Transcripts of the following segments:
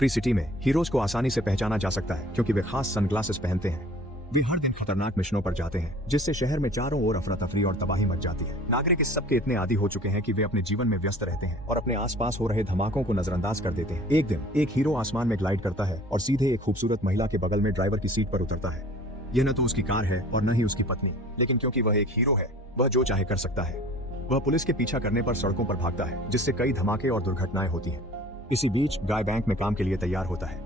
Free city में heroes को आसानी से पहचाना जा सकता है क्योंकि वे खास सनग्लासेस पहनते हैं। वे हर दिन खतरनाक मिशनों पर जाते हैं जिससे शहर में चारों ओर अफरा तफरी और तबाही मच जाती है। नागरिक इस सबके इतने आदी हो चुके हैं कि वे अपने जीवन में व्यस्त रहते हैं और अपने आसपास हो रहे धमाकों को नजरअंदाज कर देते हैं। एक दिन एक हीरो आसमान में ग्लाइड करता है और सीधे एक खूबसूरत महिला के बगल में ड्राइवर की सीट पर उतरता है। यह न तो उसकी कार है और न ही उसकी पत्नी, लेकिन क्योंकि वह एक हीरो है वह जो चाहे कर सकता है। वह पुलिस के पीछा करने पर सड़कों पर भागता है जिससे कई धमाके और दुर्घटनाएं होती हैं। इसी बीच गाय बैंक में काम के लिए तैयार होता है।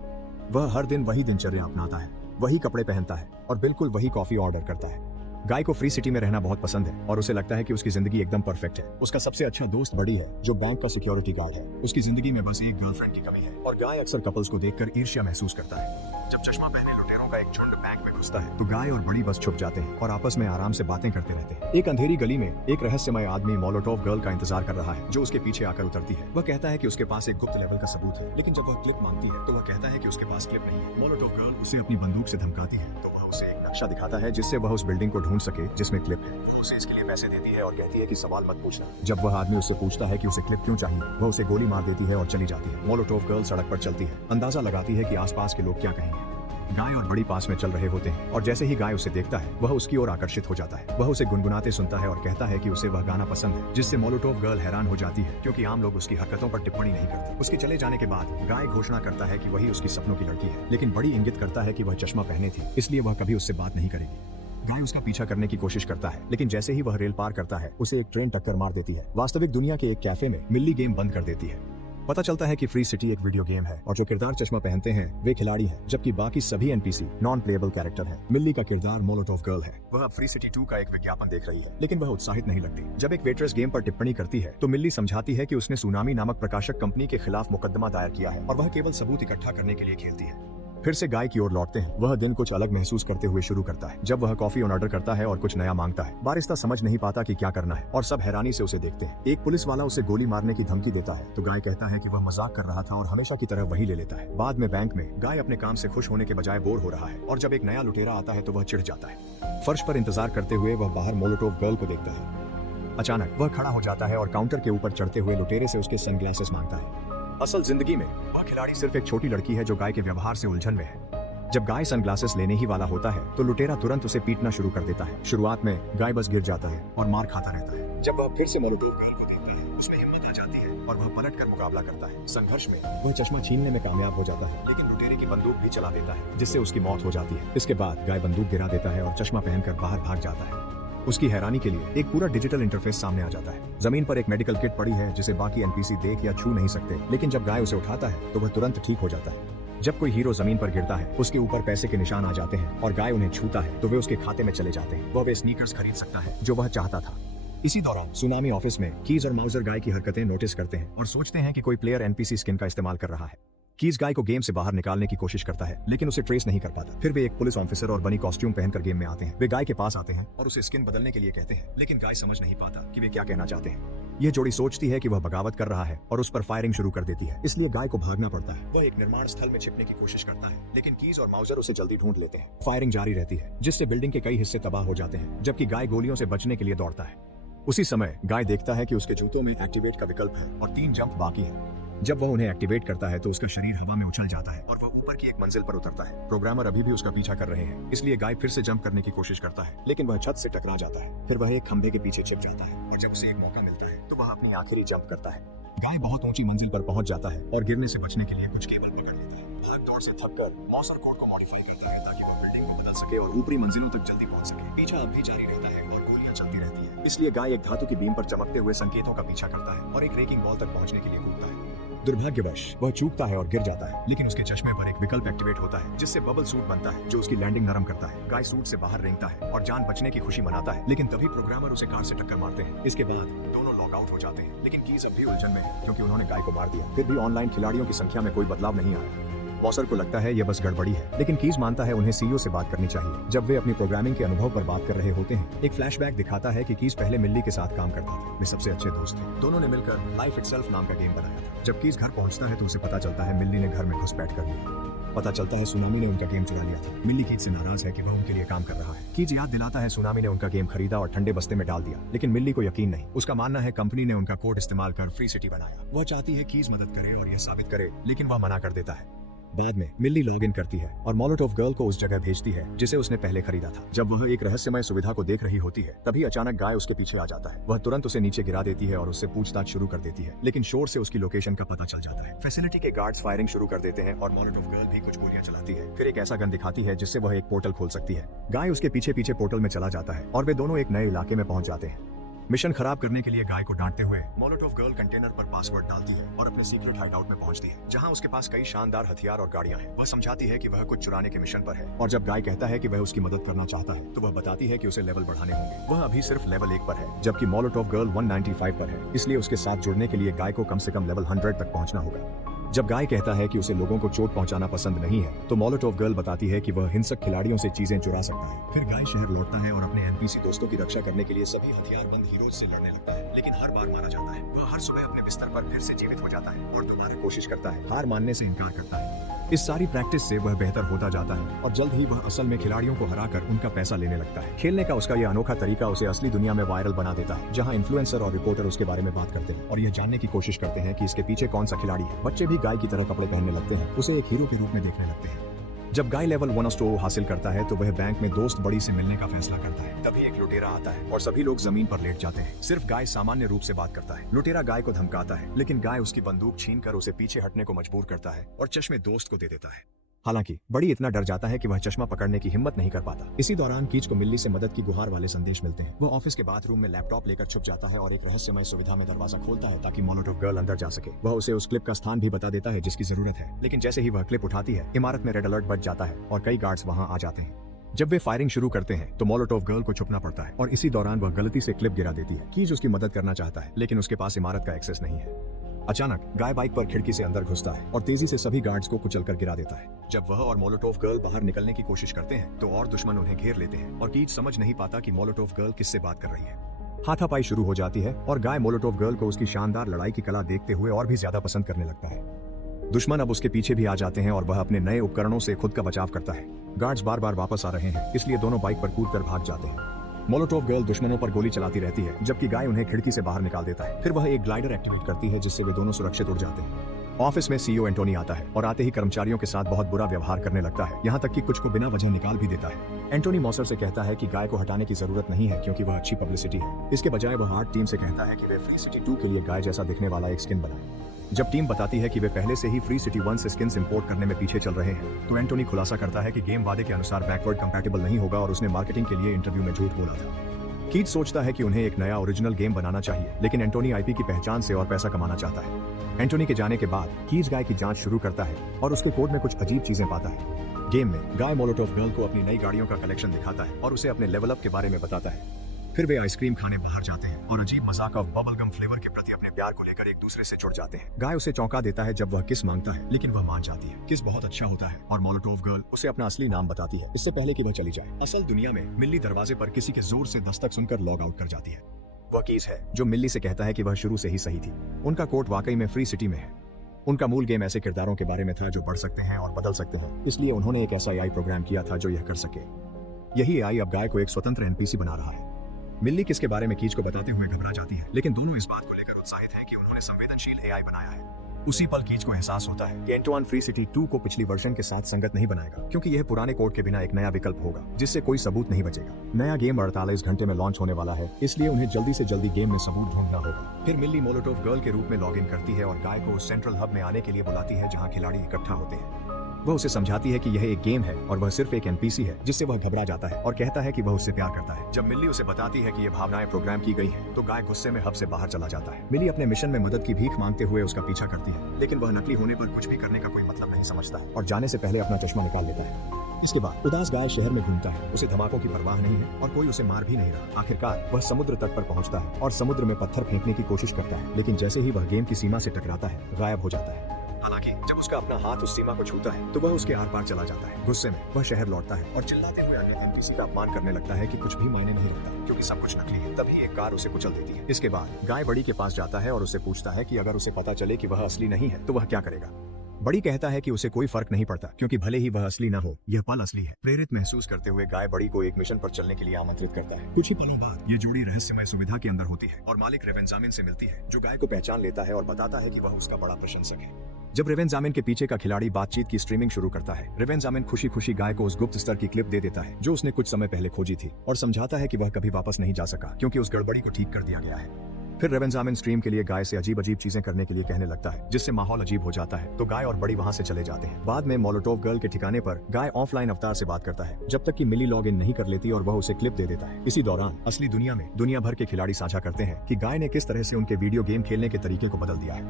वह हर दिन वही दिनचर्या अपनाता है, वही कपड़े पहनता है और बिल्कुल वही कॉफी ऑर्डर करता है। गाय को फ्री सिटी में रहना बहुत पसंद है और उसे लगता है कि उसकी जिंदगी एकदम परफेक्ट है। उसका सबसे अच्छा दोस्त बडी है जो बैंक का सिक्योरिटी गार्ड है। उसकी जिंदगी में बस एक गर्लफ्रेंड की कमी है और गाय अक्सर कपल्स को देखकर ईर्ष्या महसूस करता है। जब चश्मा पहने लुटेरों का एक झुंड बैंक में घुसता है तो गाय और बड़ी बस छुप जाते हैं और आपस में आराम से बातें करते रहते हैं। एक अंधेरी गली में एक रहस्यमय आदमी मोलोटोव गर्ल का इंतजार कर रहा है जो उसके पीछे आकर उतरती है। वह कहता है कि उसके पास एक गुप्त लेवल का सबूत है, लेकिन जब वह क्लिप मांगती है तो वह कहता है कि उसके पास क्लिप नहीं है। मोलोटोव गर्ल उसे अपनी बंदूक से धमकाती है तो वह उसे एक नक्शा दिखाता है जिससे वह उस बिल्डिंग को ढूंढ सके जिसमें क्लिप है। वह उसे इसके लिए पैसे देती है और कहती है कि सवाल मत पूछना। जब वह आदमी उससे पूछता है कि उसे क्लिप क्यों चाहिए, वह उसे गोली मार देती है और चली जाती है। मोलोटोव गर्ल सड़क पर चलती है, अंदाजा लगाती है कि आसपास के लोग क्या कहेंगे। गाय और बड़ी पास में चल रहे होते हैं और जैसे ही गाय उसे देखता है वह उसकी ओर आकर्षित हो जाता है। वह उसे गुनगुनाते सुनता है और कहता है कि उसे वह गाना पसंद है, जिससे मोलोटोव गर्ल हैरान हो जाती है क्योंकि आम लोग उसकी हरकतों पर टिप्पणी नहीं करते। उसके चले जाने के बाद गाय घोषणा करता है कि वही उसकी सपनों की लड़की है, लेकिन बड़ी इंगित करता है कि वह चश्मा पहने थी, इसलिए वह कभी उससे बात नहीं करेगी। गाय उसका पीछा करने की कोशिश करता है, लेकिन जैसे ही वह रेल पार करता है उसे एक ट्रेन टक्कर मार देती है। वास्तविक दुनिया के एक कैफे में मिल्ली गेम बंद कर देती है। पता चलता है कि फ्री सिटी एक वीडियो गेम है और जो किरदार चश्मा पहनते हैं वे खिलाड़ी हैं, जबकि बाकी सभी एनपीसी नॉन प्लेएबल कैरेक्टर हैं। मिल्ली का किरदार मोलोटोव गर्ल है। वह अब फ्री सिटी 2 का एक विज्ञापन देख रही है, लेकिन वह उत्साहित नहीं लगती। जब एक वेट्रेस गेम पर टिप्पणी करती है तो मिल्ली समझाती है कि उसने सुनामी नामक प्रकाशक कंपनी के खिलाफ मुकदमा दायर किया है और वह केवल सबूत इकट्ठा करने के लिए खेलती है। फिर से गाय की ओर लौटते हैं। वह दिन कुछ अलग महसूस करते हुए शुरू करता है। जब वह कॉफी ऑर्डर करता है और कुछ नया मांगता है, बारिस्ता समझ नहीं पाता कि क्या करना है और सब हैरानी से उसे देखते हैं। एक पुलिस वाला उसे गोली मारने की धमकी देता है तो गाय कहता है कि वह मजाक कर रहा था और हमेशा की तरह वही ले लेता है। बाद में बैंक में गाय अपने काम से खुश होने के बजाय बोर हो रहा है और जब एक नया लुटेरा आता है तो वह चिढ़ जाता है। फर्श पर इंतजार करते हुए वह बाहर मोलोटोव गर्ल को देखता है। अचानक वह खड़ा हो जाता है और काउंटर के ऊपर चढ़ते हुए लुटेरे से उसके सनग्लासेस मांगता है। असल जिंदगी में वह खिलाड़ी सिर्फ एक छोटी लड़की है जो गाय के व्यवहार से उलझन में है। जब गाय सनग्लासेस लेने ही वाला होता है तो लुटेरा तुरंत उसे पीटना शुरू कर देता है। शुरुआत में गाय बस गिर जाता है और मार खाता रहता है। जब वह फिर से मोलोटोव गर्ल को देखता है उसमें हिम्मत आ जाती है और वह पलट कर मुकाबला करता है। संघर्ष में वह चश्मा छीनने में कामयाब हो जाता है, लेकिन लुटेरे की बंदूक भी चला देता है जिससे उसकी मौत हो जाती है। इसके बाद गाय बंदूक गिरा देता है और चश्मा पहनकर बाहर भाग जाता है। उसकी हैरानी के लिए एक पूरा डिजिटल इंटरफेस सामने आ जाता है। जमीन पर एक मेडिकल किट पड़ी है जिसे बाकी एनपीसी देख या छू नहीं सकते, लेकिन जब गाय उसे उठाता है तो वह तुरंत ठीक हो जाता है। जब कोई हीरो जमीन पर गिरता है उसके ऊपर पैसे के निशान आ जाते हैं और गाय उन्हें छूता है तो वे उसके खाते में चले जाते हैं। वह वे स्नीकर्स खरीद सकता है जो वह चाहता था। इसी दौरान सुनामी ऑफिस में कीज और माउजर गाय की हरकतें नोटिस करते हैं और सोचते हैं कि कोई प्लेयर एनपीसी स्किन का इस्तेमाल कर रहा है। कीज गाय को गेम से बाहर निकालने की कोशिश करता है, लेकिन उसे ट्रेस नहीं कर पाता। फिर वे एक पुलिस ऑफिसर और बनी कॉस्ट्यूम पहनकर गेम में आते हैं। वे गाय के पास आते हैं और उसे स्किन बदलने के लिए कहते हैं, लेकिन गाय समझ नहीं पाता कि वे क्या कहना चाहते हैं। यह जोड़ी सोचती है कि वह बगावत कर रहा है और उस पर फायरिंग शुरू कर देती है, इसलिए गाय को भागना पड़ता है। वह एक निर्माण स्थल में छिपने की कोशिश करता है, लेकिन कीज और माउजर उसे जल्दी ढूंढ लेते हैं। फायरिंग जारी रहती है जिससे बिल्डिंग के कई हिस्से तबाह हो जाते हैं, जबकि गाय गोलियों से बचने के लिए दौड़ता है। उसी समय गाय देखता है कि उसके जूतों में एक्टिवेट का विकल्प है और 3 जंप बाकी है। जब वह उन्हें एक्टिवेट करता है तो उसका शरीर हवा में उछल जाता है और वह ऊपर की एक मंजिल पर उतरता है। प्रोग्रामर अभी भी उसका पीछा कर रहे हैं, इसलिए गाय फिर से जंप करने की कोशिश करता है, लेकिन वह छत से टकरा जाता है। फिर वह एक खंभे के पीछे छिप जाता है और जब उसे एक मौका मिलता है तो वह अपनी आखिरी जंप करता है। गाय बहुत ऊंची मंजिल पर पहुंच जाता है और गिरने से बचने के लिए कुछ केबल पकड़ लेता है। भाग दौड़ से थककर मॉर्स कोड को मॉडिफाई करता है ताकि वह बिल्डिंग को बदल सके और ऊपरी मंजिलों तक जल्दी पहुंच सके। पीछा अब भी जारी रहता है और गोलियां चलती रहती है, इसलिए गाय एक धातु की बीम पर चमकते हुए संकेतों का पीछा करता है और एक रेकिंग बॉल तक पहुंचने के लिए कूदता है। दुर्भाग्यवश वह चूकता है और गिर जाता है, लेकिन उसके चश्मे पर एक विकल्प एक्टिवेट होता है जिससे बबल सूट बनता है जो उसकी लैंडिंग नरम करता है। गाय सूट से बाहर रेंगता है और जान बचने की खुशी मनाता है, लेकिन तभी प्रोग्रामर उसे कार से टक्कर मारते हैं। इसके बाद दोनों लॉग आउट हो जाते हैं, लेकिन कीज अब भी उलझन में है क्योंकि उन्होंने गाय को मार दिया। फिर भी ऑनलाइन खिलाड़ियों की संख्या में कोई बदलाव नहीं आया। बॉसर को लगता है यह बस गड़बड़ी है, लेकिन कीज मानता है उन्हें सीईओ से बात करनी चाहिए। जब वे अपनी प्रोग्रामिंग के अनुभव पर बात कर रहे होते हैं, एक फ्लैशबैक दिखाता है कि कीज पहले मिल्ली के साथ काम करता था। वे सबसे अच्छे दोस्त थे। दोनों ने मिलकर लाइफ इटसेल्फ नाम का गेम बनाया था। जब कीज घर पहुंचता है तो उसे पता चलता है मिल्ली ने घर में घुसपैठ कर लिया। पता चलता है सुनामी ने उनका गेम चुरा लिया था। मिल्ली कीज से नाराज है कि वह उनके लिए काम कर रहा है। कीज याद दिलाता है सुनामी ने उनका गेम खरीदा और ठंडे बस्ते में डाल दिया, लेकिन मिल्ली को यकीन नहीं। उसका मानना है कंपनी ने उनका कोड इस्तेमाल कर फ्री सिटी बनाया। वह चाहती है कीज मदद करे और यह साबित करे, लेकिन वह मना कर देता है। बाद में मिल्ली लॉग इन करती है और मोलोटोव गर्ल को उस जगह भेजती है जिसे उसने पहले खरीदा था। जब वह एक रहस्यमय सुविधा को देख रही होती है तभी अचानक गाय उसके पीछे आ जाता है। वह तुरंत उसे नीचे गिरा देती है और उससे पूछताछ शुरू कर देती है, लेकिन शोर से उसकी लोकेशन का पता चल जाता है। फैसिलिटी के गार्ड्स फायरिंग शुरू कर देते हैं और मोलोटोव गर्ल भी कुछ गोलियां चलाती है। फिर एक ऐसा गन दिखाती है जिससे वह एक पोर्टल खोल सकती है। गाय उसके पीछे पीछे पोर्टल में चला जाता है और वे दोनों एक नए इलाके में पहुंच जाते हैं। मिशन खराब करने के लिए गाय को डांटते हुए मोलोटोव गर्ल कंटेनर पर पासवर्ड डालती है और अपने सीक्रेट हाइडआउट में पहुंचती है, जहां उसके पास कई शानदार हथियार और गाड़ियां हैं। वह समझाती है कि वह कुछ चुराने के मिशन पर है और जब गाय कहता है कि वह उसकी मदद करना चाहता है तो वह बताती है कि उसे लेवल बढ़ाने होंगे। वह अभी सिर्फ लेवल 1 पर है जबकि मोलोटोव गर्ल 195 पर है, इसलिए उसके साथ जुड़ने के लिए गाय को कम से कम लेवल 100 तक पहुंचना होगा। जब गाय कहता है कि उसे लोगों को चोट पहुंचाना पसंद नहीं है तो मोलोटोव गर्ल बताती है कि वह हिंसक खिलाड़ियों से चीजें चुरा सकता है। फिर गाय शहर लौटता है और अपने एनपीसी दोस्तों की रक्षा करने के लिए सभी हथियारबंद हीरोज से लड़ने लगता है, लेकिन हर बार मारा जाता है। वह हर सुबह अपने बिस्तर पर फिर से जीवित हो जाता है और दोबारा कोशिश करता है, हार मानने से इनकार करता है। इस सारी प्रैक्टिस से वह बेहतर होता जाता है और जल्द ही वह असल में खिलाड़ियों को हराकर उनका पैसा लेने लगता है। खेलने का उसका यह अनोखा तरीका उसे असली दुनिया में वायरल बना देता है, जहां इन्फ्लुएंसर और रिपोर्टर उसके बारे में बात करते हैं और यह जानने की कोशिश करते हैं कि इसके पीछे कौन सा खिलाड़ी है। बच्चे भी गाय की तरह कपड़े पहनने लगते हैं, उसे एक हीरो के रूप में देखने लगते हैं। जब गाय लेवल 102 हासिल करता है तो वह बैंक में दोस्त बड़ी से मिलने का फैसला करता है। तभी एक लुटेरा आता है और सभी लोग जमीन पर लेट जाते हैं। सिर्फ गाय सामान्य रूप से बात करता है। लुटेरा गाय को धमकाता है, लेकिन गाय उसकी बंदूक छीनकर उसे पीछे हटने को मजबूर करता है और चश्मे दोस्त को दे देता है। हालांकि बड़ी इतना डर जाता है कि वह चश्मा पकड़ने की हिम्मत नहीं कर पाता। इसी दौरान कीच को मिल्ली से मदद की गुहार वाले संदेश मिलते हैं। वह ऑफिस के बाथरूम में लैपटॉप लेकर छुप जाता है और एक रहस्यमय सुविधा में दरवाजा खोलता है ताकि मोलोटोव गर्ल अंदर जा सके। वह उसे उस क्लिप का स्थान भी बता देता है जिसकी जरूरत है, लेकिन जैसे ही वह क्लिप उठाती है इमारत में रेड अलर्ट बज जाता है और कई गार्ड्स वहां आ जाते हैं। जब वे फायरिंग शुरू करते हैं तो मोलोटोव गर्ल को छुपना पड़ता है और इसी दौरान वह गलती से क्लिप गिरा देती है। कीज उसकी मदद करना चाहता है, लेकिन उसके पास इमारत का एक्सेस नहीं है। अचानक गाय बाइक पर खिड़की से अंदर घुसता है और तेजी से सभी गार्ड्स को कुचलकर गिरा देता है। जब वह और मोलोटोव गर्ल बाहर निकलने की कोशिश करते हैं तो और दुश्मन उन्हें घेर लेते हैं और कीच समझ नहीं पाता कि मोलोटोव गर्ल किससे बात कर रही है। हाथापाई शुरू हो जाती है और गाय मोलोटोव गर्ल को उसकी शानदार लड़ाई की कला देखते हुए और भी ज्यादा पसंद करने लगता है। दुश्मन अब उसके पीछे भी आ जाते हैं और वह अपने नए उपकरणों से खुद का बचाव करता है। गार्ड्स बार बार वापस आ रहे हैं, इसलिए दोनों बाइक पर कूदकर भाग जाते हैं। मोलोटोव गर्ल दुश्मनों पर गोली चलाती रहती है जबकि गाय उन्हें खिड़की से बाहर निकाल देता है। फिर वह एक ग्लाइडर एक्टिवेट करती है जिससे वे दोनों सुरक्षित उड़ जाते हैं। ऑफिस में सीईओ एंटोनी आता है और आते ही कर्मचारियों के साथ बहुत बुरा व्यवहार करने लगता है, यहाँ तक कि कुछ को बिना वजह निकाल भी देता है। एंटोनी मॉसर से कहता है कि गाय को हटाने की जरूरत नहीं है क्योंकि वह अच्छी पब्लिसिटी है। इसके बजाय वह आर्ट टीम से कहता है कि वे फ्री सिटी 2 के लिए गाय जैसा दिखने वाला एक स्किन बनाए। जब टीम बताती है कि वे पहले से ही फ्री सिटी 1 से स्किन्स इंपोर्ट करने में पीछे चल रहे हैं तो एंटोनी खुलासा करता है कि गेम वादे के अनुसार बैकवर्ड कंपैटिबल नहीं होगा और उसने मार्केटिंग के लिए इंटरव्यू में झूठ बोला था। कीथ सोचता है कि उन्हें एक नया ओरिजिनल गेम बनाना चाहिए, लेकिन एंटोनी आईपी की पहचान से और पैसा कमाना चाहता है। एंटोनी के जाने के बाद कीथ गाय की जांच शुरू करता है और उसके कोड में कुछ अजीब चीजें पाता है। गेम में गाय मोलोटोव गर्ल को अपनी नई गाड़ियों का कलेक्शन दिखाता है और उसे अपने लेवल अप के बारे में बताता है। फिर वे आइसक्रीम खाने बाहर जाते हैं और अजीब मजाक ऑफ बबल गम फ्लेवर के प्रति अपने प्यार को लेकर एक दूसरे से जुड़ जाते हैं। गाय उसे चौंका देता है जब वह किस मांगता है, लेकिन वह मान जाती है। किस बहुत अच्छा होता है और मोलोटोव गर्ल उसे अपना असली नाम बताती है इससे पहले कि वह चली जाए। असल दुनिया में मिल्ली दरवाजे पर किसी के जोर से दस्तक सुनकर लॉग आउट कर जाती है। वह कीज है जो मिल्ली से कहता है कि वह शुरू से ही सही थी। उनका कोट वाकई में फ्री सिटी में है। उनका मूल गेम ऐसे किरदारों के बारे में था जो बढ़ सकते हैं और बदल सकते हैं, इसलिए उन्होंने एक ऐसा एआई प्रोग्राम किया था जो यह कर सके। यही एआई अब गाय को एक स्वतंत्र एनपीसी बना रहा है। मिल्ली किसके बारे में कीज को बताते हुए घबरा जाती है, लेकिन दोनों इस बात को लेकर उत्साहित हैं कि उन्होंने संवेदनशील एआई बनाया है। उसी पल कीज को एहसास होता है कि एंटोन फ्री सिटी 2 को पिछली वर्जन के साथ संगत नहीं बनाएगा, क्योंकि यह पुराने कोड के बिना एक नया विकल्प होगा जिससे कोई सबूत नहीं बचेगा। नया गेम 48 घंटे में लॉन्च होने वाला है, इसलिए उन्हें जल्दी से जल्दी गेम में सबूत ढूंढना होगा। फिर मिल्ली मोलोटोव गर्ल के रूप में लॉग इन करती है और गाय को उस सेंट्रल हब में आने के लिए बुलाती है जहाँ खिलाड़ी इकट्ठा होते हैं। वह उसे समझाती है कि यह एक गेम है और वह सिर्फ एक एनपीसी है, जिससे वह घबरा जाता है और कहता है कि वह उससे प्यार करता है। जब मिल्ली उसे बताती है कि ये भावनाएं प्रोग्राम की गई हैं, तो गाय गुस्से में हब से बाहर चला जाता है। मिल्ली अपने मिशन में मदद की भीख मांगते हुए उसका पीछा करती है, लेकिन वह नकली होने पर कुछ भी करने का कोई मतलब नहीं समझता और जाने से पहले अपना चश्मा निकाल लेता है। इसके बाद उदास गाय शहर में घूमता है, उसे धमाकों की परवाह नहीं है और कोई उसे मार भी नहीं रहा। आखिरकार वह समुद्र तट पर पहुंचता है और समुद्र में पत्थर फेंकने की कोशिश करता है, लेकिन जैसे ही वह गेम की सीमा से टकराता है, गायब हो जाता है। हालांकि जब उसका अपना हाथ उस सीमा को छूता है तो वह उसके आर पार चला जाता है। गुस्से में वह शहर लौटता है और चिल्लाते हुए अन्य एनपीसी का अपमान करने लगता है कि कुछ भी मायने नहीं रखता क्योंकि सब कुछ नकली है। तभी एक कार उसे कुचल देती है। इसके बाद गाय बड़ी के पास जाता है और उससे पूछता है कि अगर उसे पता चले कि वह असली नहीं है तो वह क्या करेगा। बड़ी कहता है कि उसे कोई फर्क नहीं पड़ता क्योंकि भले ही वह असली न हो, यह पल असली है। प्रेरित महसूस करते हुए गाय बड़ी को एक मिशन पर चलने के लिए आमंत्रित करता है। कुछ ही पलों बाद ये जोड़ी रहस्यमय सुविधा के अंदर होती है और मालिक रेवेंजामिन से मिलती है, जो गाय को पहचान लेता है और बताता है कि वह उसका बड़ा प्रशंसक है। जब रेवेंजामिन के पीछे का खिलाड़ी बातचीत की स्ट्रीमिंग शुरू करता है, रेवेंजामिन खुशी खुशी गाय को उस गुप्त स्तर की क्लिप दे देता है जो उसने कुछ समय पहले खोजी थी और समझाता है कि वह कभी वापस नहीं जा सका क्योंकि उस गड़बड़ी को ठीक कर दिया गया है। फिर रेवेंजामिन स्ट्रीम के लिए गाय से अजीब अजीब चीजें करने के लिए कहने लगता है, जिससे माहौल अजीब हो जाता है, तो गाय और बड़ी वहां से चले जाते हैं। बाद में मोलोटोव गर्ल के ठिकाने पर गाय ऑफलाइन अवतार से बात करता है जब तक कि मिली लॉग इन नहीं कर लेती और वह उसे क्लिप दे देता है। इसी दौरान असली दुनिया में दुनिया भर के खिलाड़ी साझा करते हैं कि गाय ने किस तरह से उनके वीडियो गेम खेलने के तरीके को बदल दिया है।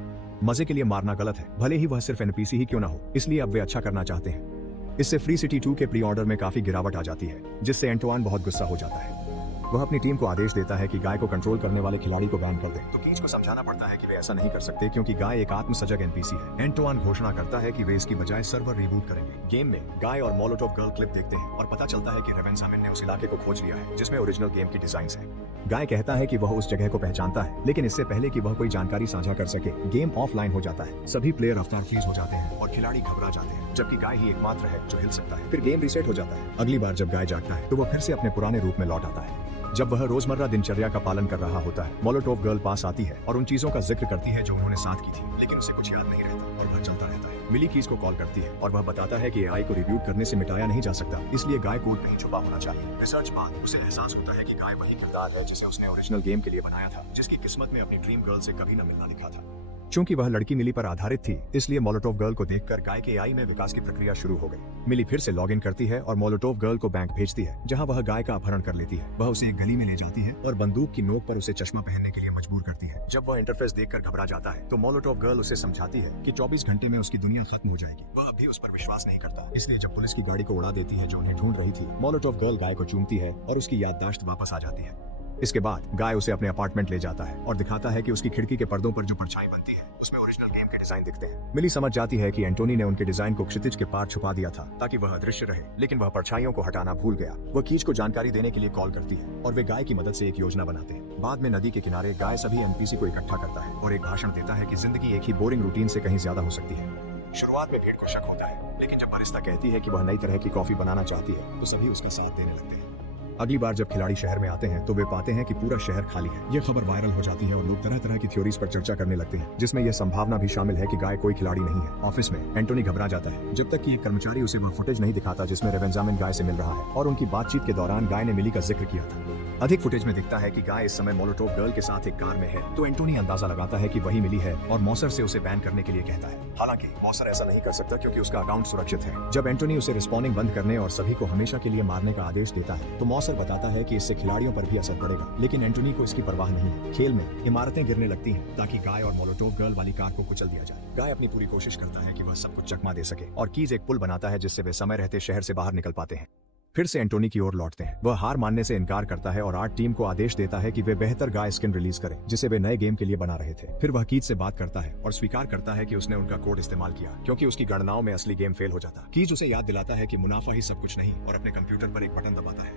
मजे के लिए मारना गलत है, भले ही वह सिर्फ एनपीसी ही क्यों ना हो, इसलिए अब वे अच्छा करना चाहते हैं। इससे फ्री सिटी 2 के प्री ऑर्डर में काफी गिरावट आ जाती है, जिससे एंटोइन बहुत गुस्सा हो जाता है। वह अपनी टीम को आदेश देता है कि गाय को कंट्रोल करने वाले खिलाड़ी को बैन कर दे, तो कीज को समझाना पड़ता है कि वे ऐसा नहीं कर सकते क्योंकि गाय एक आत्मसजग एनपीसी है। एंटोइन घोषणा करता है कि वे इसकी बजाय सर्वर रिबूट करेंगे। गेम में गाय और मोलोटोव गर्ल क्लिप देखते हैं और पता चलता है कि रेवेंजामिन ने उस इलाके को खोज लिया है जिसमें ओरिजिनल गेम की डिजाइन्स हैं। गाय कहता है कि वह उस जगह को पहचानता है, लेकिन इससे पहले कि वह कोई जानकारी साझा कर सके, गेम ऑफलाइन हो जाता है। सभी प्लेयर अवतार फ्रीज हो जाते हैं और खिलाड़ी घबरा जाते हैं, जबकि गाय ही एकमात्र है जो हिल सकता है। फिर गेम रीसेट हो जाता है। अगली बार जब गाय जागता है तो वह फिर से अपने पुराने रूप में लौट आता है। जब वह रोजमर्रा दिनचर्या का पालन कर रहा होता है, मोलोटोव गर्ल पास आती है और उन चीजों का जिक्र करती है जो उन्होंने साथ की थी, लेकिन उसे कुछ याद नहीं रहता और वह चलता रहता है। मिली कीज को कॉल करती है और वह बताता है कि एआई को रिब्यूट करने से मिटाया नहीं जा सकता, इसलिए गाय को कहीं छुपा होना चाहिए। रिसर्च बाद उसे एहसास होता है कि गाय वही किरदार है जिसे उसने ओरिजिनल गेम के लिए बनाया था, जिसकी किस्मत में अपनी ड्रीम गर्ल से कभी न मिलना लिखा था। चूंकि वह लड़की मिली पर आधारित थी, इसलिए मोलोटोव गर्ल को देखकर गाय के एआई में विकास की प्रक्रिया शुरू हो गई। मिली फिर से लॉग इन करती है और मोलोटोव गर्ल को बैंक भेजती है, जहां वह गाय का अपहरण कर लेती है। वह उसे एक गली में ले जाती है और बंदूक की नोक पर उसे चश्मा पहनने के लिए मजबूर करती है। जब वह इंटरफेस देखकर घबरा जाता है तो मोलोटोव गर्ल उसे समझाती है कि 24 घंटे में उसकी दुनिया खत्म हो जाएगी। वह अभी उस पर विश्वास नहीं करता, इसलिए जब पुलिस की गाड़ी को उड़ा देती है जो उन्हें ढूंढ रही थी, मोलोटोव गर्ल गाय को चूमती है और उसकी याददाश्त वापस आ जाती है। इसके बाद गाय उसे अपने अपार्टमेंट ले जाता है और दिखाता है कि उसकी खिड़की के पर्दों पर जो परछाई बनती है उसमें ओरिजिनल गेम के डिजाइन दिखते हैं। मिली समझ जाती है कि एंटोनी ने उनके डिजाइन को क्षितिज के पार छुपा दिया था ताकि वह अदृश्य रहे, लेकिन वह परछाइयों को हटाना भूल गया। वह कीज को जानकारी देने के लिए कॉल करती है और वे गाय की मदद से एक योजना बनाते हैं। बाद में नदी के किनारे गाय सभी एनपीसी को इकट्ठा करता है और एक भाषण देता है कि जिंदगी एक ही बोरिंग रूटीन से कहीं ज्यादा हो सकती है। शुरुआत में भीड़ को शक होता है, लेकिन जब बारिस्ता कहती है कि वह नई तरह की कॉफी बनाना चाहती है तो सभी उसका साथ देने लगते हैं। अगली बार जब खिलाड़ी शहर में आते हैं तो वे पाते हैं कि पूरा शहर खाली है। यह खबर वायरल हो जाती है और लोग तरह तरह की थ्योरीज पर चर्चा करने लगते हैं, जिसमें यह संभावना भी शामिल है कि गाय कोई खिलाड़ी नहीं है। ऑफिस में एंटोनी घबरा जाता है जब तक कि एक कर्मचारी उसे वह फुटेज नहीं दिखाता जिसमें रेवेंजामिन गाय से मिल रहा है और उनकी बातचीत के दौरान गाय ने मिली का जिक्र किया था। अधिक फुटेज में दिखता है कि गाय इस समय मोलोटोव गर्ल के साथ एक कार में है, तो एंटोनी अंदाजा लगाता है कि वही मिली है और मॉसर से उसे बैन करने के लिए कहता है। हालांकि मॉसर ऐसा नहीं कर सकता क्योंकि उसका अकाउंट सुरक्षित है। जब एंटोनी उसे रिस्पॉन्डिंग बंद करने और सभी को हमेशा के लिए मारने का आदेश देता है तो मॉसर बताता है कि इससे खिलाड़ियों पर भी असर पड़ेगा, लेकिन एंटोनी को इसकी परवाह नहीं है। खेल में इमारतें गिरने लगती हैं ताकि गाय और मोलोटोव गर्ल वाली कार को कुचल दिया जाए। गाय अपनी पूरी कोशिश करता है कि वह सबको चकमा दे सके और कीज एक पुल बनाता है जिससे वे समय रहते शहर से बाहर निकल पाते हैं। फिर से एंटोनी की ओर लौटते हैं। वह हार मानने से इनकार करता है और आर्ट टीम को आदेश देता है कि वे बेहतर गाय स्किन रिलीज करें जिसे वे नए गेम के लिए बना रहे थे। फिर वह कीज से बात करता है और स्वीकार करता है कि उसने उनका कोड इस्तेमाल किया क्योंकि उसकी गणनाओं में असली गेम फेल हो जाता। कीज उसे याद दिलाता है कि मुनाफा ही सब कुछ नहीं और अपने कंप्यूटर पर एक बटन दबाता है।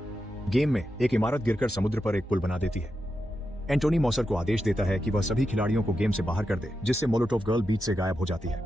गेम में एक इमारत गिरकर समुद्र पर एक पुल बना देती है। एंटोनी मॉसर को आदेश देता है कि वह सभी खिलाड़ियों को गेम से बाहर कर दे, जिससे मोलोटोव गर्ल बीच से गायब हो जाती है।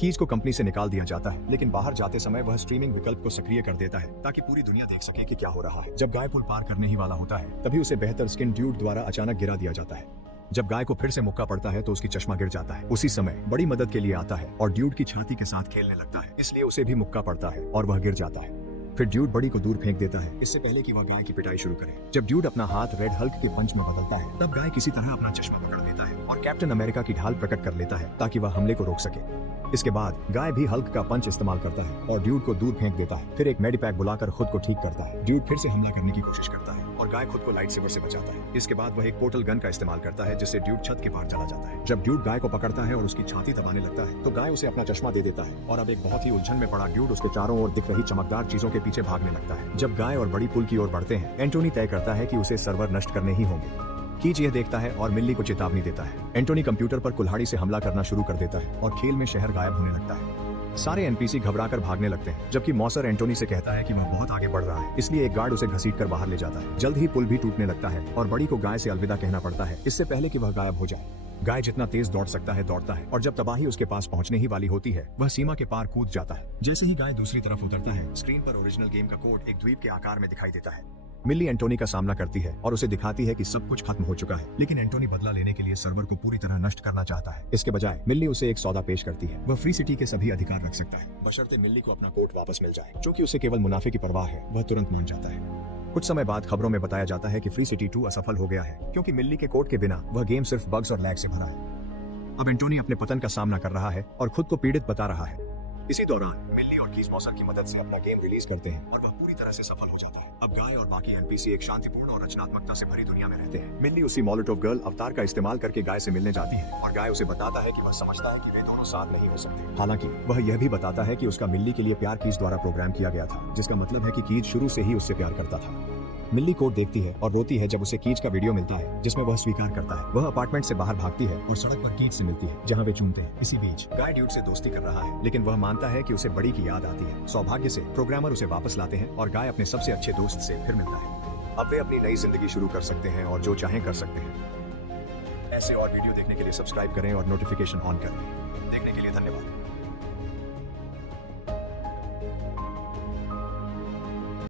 कीज को कंपनी से निकाल दिया जाता है, लेकिन बाहर जाते समय वह स्ट्रीमिंग विकल्प को सक्रिय कर देता है ताकि पूरी दुनिया देख सके कि क्या हो रहा है। जब गाय पुल पार करने ही वाला होता है तभी उसे बेहतर स्किन ड्यूड द्वारा अचानक गिरा दिया जाता है। जब गाय को फिर से मुक्का पड़ता है तो उसकी चश्मा गिर जाता है। उसी समय बड़ी मदद के लिए आता है और ड्यूड की छाती के साथ खेलने लगता है, इसलिए उसे भी मुक्का पड़ता है और वह गिर जाता है। फिर ड्यूड बड़ी को दूर फेंक देता है इससे पहले कि वह गाय की पिटाई शुरू करे। जब ड्यूड अपना हाथ रेड हल्क के पंच में बदलता है तब गाय किसी तरह अपना चश्मा पकड़ लेता है और कैप्टन अमेरिका की ढाल प्रकट कर लेता है ताकि वह हमले को रोक सके। इसके बाद गाय भी हल्क का पंच इस्तेमाल करता है और ड्यूड को दूर फेंक देता है। फिर एक मेडिपैक बुलाकर खुद को ठीक करता है। ड्यूड फिर से हमला करने की कोशिश करता है और गाय खुद को लाइट सेवर से बचाता है। इसके बाद वह एक पोर्टल गन का इस्तेमाल करता है जिससे ड्यूड छत के पार चला जाता है। जब ड्यूड गाय को पकड़ता है और उसकी छाती दबाने लगता है तो गाय उसे अपना चश्मा दे देता है और अब एक बहुत ही उलझन में पड़ा ड्यूड उसके चारों ओर दिख रही चमकदार चीजों के पीछे भागने लगता है। जब गाय और बड़ी पुल की ओर बढ़ते हैं, एंटोनी तय करता है कि उसे सर्वर नष्ट करने ही होंगे। कीज यह देखता है और मिल्ली को चेतावनी देता है। एंटोनी कंप्यूटर पर कुल्हाड़ी से हमला करना शुरू कर देता है और खेल में शहर गायब होने लगता है। सारे एनपीसी घबराकर भागने लगते हैं, जबकि मॉसर एंटोनी से कहता है कि वह बहुत आगे बढ़ रहा है, इसलिए एक गार्ड उसे घसीटकर बाहर ले जाता है। जल्द ही पुल भी टूटने लगता है और बड़ी को गाय से अलविदा कहना पड़ता है इससे पहले कि वह गायब हो जाए। गाय जितना तेज दौड़ सकता है दौड़ता है, और जब तबाही उसके पास पहुंचने ही वाली होती है वह सीमा के पार कूद जाता है। जैसे ही गाय दूसरी तरफ उतरता है, स्क्रीन पर ओरिजिनल गेम का कोड एक द्वीप के आकार में दिखाई देता है। मिल्ली एंटोनी का सामना करती है और उसे दिखाती है कि सब कुछ खत्म हो चुका है, लेकिन एंटोनी बदला लेने के लिए सर्वर को पूरी तरह नष्ट करना चाहता है। इसके बजाय मिल्ली उसे एक सौदा पेश करती है। वह फ्री सिटी के सभी अधिकार रख सकता है, बशर्ते मिल्ली को अपना कोट वापस मिल जाए। चूंकि उसे केवल मुनाफे की परवाह है, वह तुरंत मान जाता है। कुछ समय बाद खबरों में बताया जाता है कि फ्री सिटी 2 असफल हो गया है, क्योंकि मिल्ली के कोड के बिना वह गेम सिर्फ बग्स और लैग से भरा है। अब एंटोनी अपने पतन का सामना कर रहा है और खुद को पीड़ित बता रहा है। इसी दौरान मिल्ली और कीज मॉसर की मदद से अपना गेम रिलीज करते हैं और वह पूरी तरह से सफल हो जाता है। अब गाय और बाकी एनपीसी एक शांतिपूर्ण और रचनात्मकता से भरी दुनिया में रहते हैं। मिल्ली उसी मोलोटोव गर्ल अवतार का इस्तेमाल करके गाय से मिलने जाती है और गाय उसे बताता है कि वह समझता है कि वे दोनों साथ नहीं हो सकते। हालांकि वह यह भी बताता है कि उसका मिल्ली के लिए प्यार कीज द्वारा प्रोग्राम किया गया था, जिसका मतलब है कि कीज शुरू से ही उससे प्यार करता था। मिल्ली कोड देखती है और रोती है जब उसे कीज का वीडियो मिलता है, जिसमें वह स्वीकार करता है। वह अपार्टमेंट से बाहर भागती है और सड़क पर कीज से मिलती है, जहां वे चूमते हैं। इसी बीच गाय ड्यूड से दोस्ती कर रहा है, लेकिन वह मानता है कि उसे बड़ी की याद आती है। सौभाग्य से प्रोग्रामर उसे वापस लाते हैं और गाय अपने सबसे अच्छे दोस्त से फिर मिलता है। अब वे अपनी नई जिंदगी शुरू कर सकते हैं और जो चाहें कर सकते हैं। ऐसे और वीडियो देखने के लिए सब्सक्राइब करें और नोटिफिकेशन ऑन करें। देखने के लिए धन्यवाद।